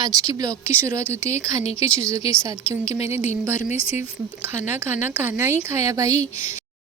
आज की ब्लॉग की शुरुआत होती है खाने की चीज़ों के साथ, क्योंकि मैंने दिन भर में सिर्फ खाना खाना खाना ही खाया भाई।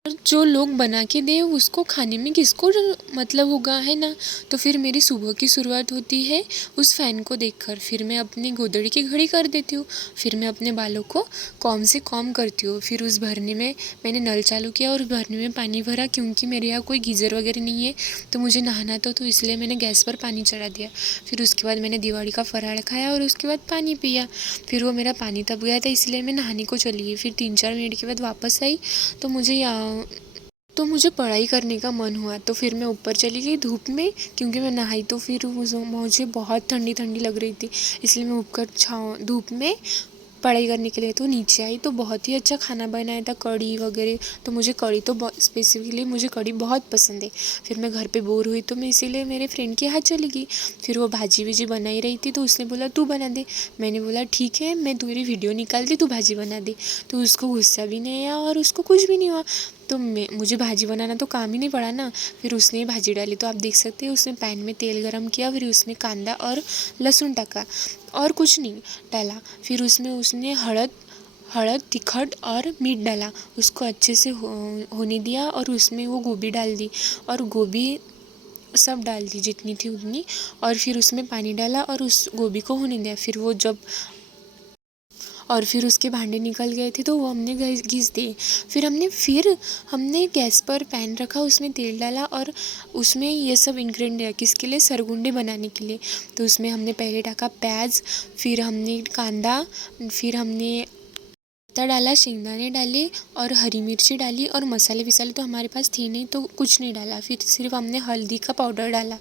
और जो लोग बना के दे उसको खाने में किसको मतलब होगा, है ना। तो फिर मेरी सुबह की शुरुआत होती है उस फ़ैन को देखकर। फिर मैं अपनी गोदड़ी की घड़ी कर देती हूँ। फिर मैं अपने बालों को कॉम से कॉम करती हूँ। फिर उस भरने में मैंने नल चालू किया और भरने में पानी भरा, क्योंकि मेरे यहाँ कोई गीज़र वगैरह नहीं है तो मुझे नहाना तो इसलिए मैंने गैस पर पानी चढ़ा दिया। फिर उसके बाद मैंने दिवाली का फराळ खाया और उसके बाद पानी पिया। फिर वो मेरा पानी तब गया था, इसलिए मैं नहाने को चली गई। फिर 3-4 मिनट के बाद वापस आई तो मुझे पढ़ाई करने का मन हुआ, तो फिर मैं ऊपर चली गई धूप में, क्योंकि मैं नहाई तो फिर मुझे बहुत ठंडी ठंडी लग रही थी, इसलिए मैं ऊपर धूप में पढ़ाई करने के लिए तो नीचे आई। तो बहुत ही अच्छा खाना बनाया था, कढ़ी वगैरह। तो मुझे कढ़ी तो स्पेसिफिकली मुझे कढ़ी बहुत पसंद है। फिर मैं घर पे बोर हुई तो मैं इसीलिए मेरे फ्रेंड के यहाँ चली गई। फिर वो भाजी वजी बनाई रही थी, तो उसने बोला तू बना दे। मैंने बोला ठीक है, मैं तेरी वीडियो निकालती, तू भाजी बना दे। तो उसको गुस्सा भी नहीं आया और उसको कुछ भी नहीं हुआ। तो मुझे भाजी बनाना तो काम ही नहीं पड़ा ना। फिर उसने भाजी डाली, तो आप देख सकते हैं उसने पैन में तेल गरम किया, फिर उसमें कांदा और लहसुन डाला और कुछ नहीं डाला। फिर उसमें उसने हळद तिखट और मीठ डाला, उसको अच्छे से होने दिया और उसमें वो गोभी डाल दी और गोभी सब डाल दी जितनी थी उतनी। और फिर उसमें पानी डाला और उस गोभी को होने दिया। फिर उसके भांडे निकल गए थे तो वो हमने घिस दिए। फिर हमने गैस पर पैन रखा, उसमें तेल डाला और उसमें ये सब इंग्रेडिएंट किसके लिए, सरगुंडे बनाने के लिए। तो उसमें हमने पहले ढका प्याज, फिर हमने कांदा, फिर हमने पत्ता डाला, शेंगदाने डाले और हरी मिर्ची डाली और मसाले विसाले तो हमारे पास थे नहीं तो कुछ नहीं डाला। फिर सिर्फ हमने हल्दी का पाउडर डाला।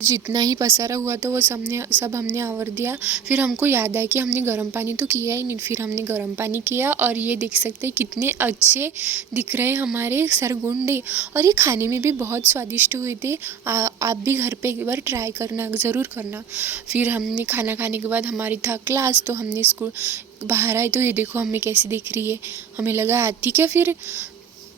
जितना ही पसारा हुआ था वो सब हमने आवर दिया। फिर हमको याद आया कि हमने गर्म पानी तो किया ही नहीं। फिर हमने गर्म पानी किया और ये देख सकते हैं कितने अच्छे दिख रहे हैं हमारे सरगुंडे, और ये खाने में भी बहुत स्वादिष्ट हुए थे। आप भी घर पे एक बार ट्राई करना, ज़रूर करना। फिर हमने खाना खाने के बाद हमारी था क्लास, तो हमने स्कूल बाहर आए तो ये देखो हमें कैसी दिख रही है। हमें लगा आती क्या फिर,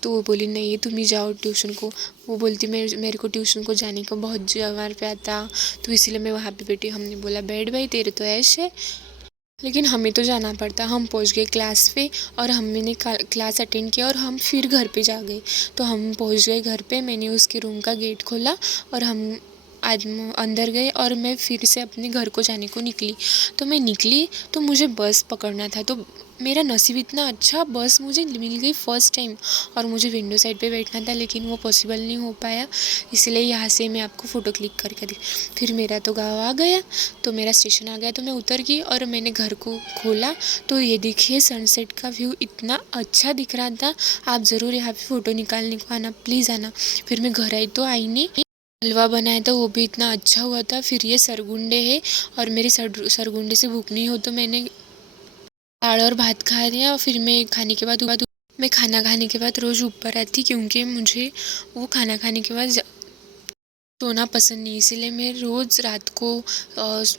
तो वो बोली नहीं तुम ही जाओ ट्यूशन को। वो बोलती मेरे को ट्यूशन को जाने का बहुत जवार पे आता, तो इसीलिए मैं वहाँ पे बैठी। हमने बोला बैठ भाई, तेरे तो ऐश है, लेकिन हमें तो जाना पड़ता। हम पहुँच गए क्लास पे और हमने क्लास अटेंड किया और हम फिर घर पे जा गए। तो हम पहुँच गए घर पे, मैंने उसके रूम का गेट खोला और हम आज अंदर गए और मैं फिर से अपने घर को जाने को निकली। तो मैं निकली तो मुझे बस पकड़ना था, तो मेरा नसीब इतना अच्छा, बस मुझे मिल गई फ़र्स्ट टाइम। और मुझे विंडो साइड पे बैठना था, लेकिन वो पॉसिबल नहीं हो पाया, इसलिए यहाँ से मैं आपको फ़ोटो क्लिक करके दी। फिर मेरा तो गाँव आ गया, तो मेरा स्टेशन आ गया, तो मैं उतर गई और मैंने घर को खोला। तो ये देखिए सनसेट का व्यू इतना अच्छा दिख रहा था। आप ज़रूर यहाँ पे फ़ोटो निकालने को आना, प्लीज़ आना। फिर मैं घर आई तो आईने हलवा बनाया था, वो भी इतना अच्छा हुआ था। फिर ये सरगुंडे है और मेरे सरगुंडे से भूख नहीं हो तो मैंने दाल और भात खा लिया। फिर मैं खाना खाने के बाद रोज़ ऊपर आती, क्योंकि मुझे वो खाना खाने के बाद सोना पसंद नहीं, इसीलिए मैं रोज़ रात को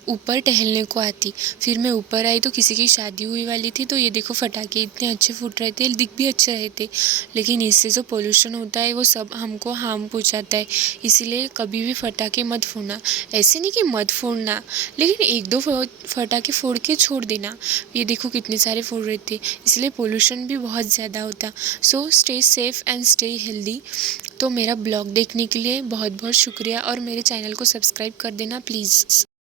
ऊपर टहलने को आती। फिर मैं ऊपर आई तो किसी की शादी हुई वाली थी, तो ये देखो फटाके इतने अच्छे फूट रहे थे, दिख भी अच्छे रहे थे। लेकिन इससे जो पोल्यूशन होता है वो सब हमको हार्म पहुंचाता है, इसीलिए कभी भी फटाके मत फोड़ना। ऐसे नहीं कि मत फोड़ना, लेकिन 1-2 फटाके फोड़ के छोड़ देना। ये देखो कितने सारे फोड़ रहे थे, इसलिए पोल्यूशन भी बहुत ज़्यादा होता। So stay safe and stay healthy. तो मेरा ब्लॉग देखने के लिए बहुत बहुत शुक्रिया और मेरे चैनल को सब्सक्राइब कर देना प्लीज़।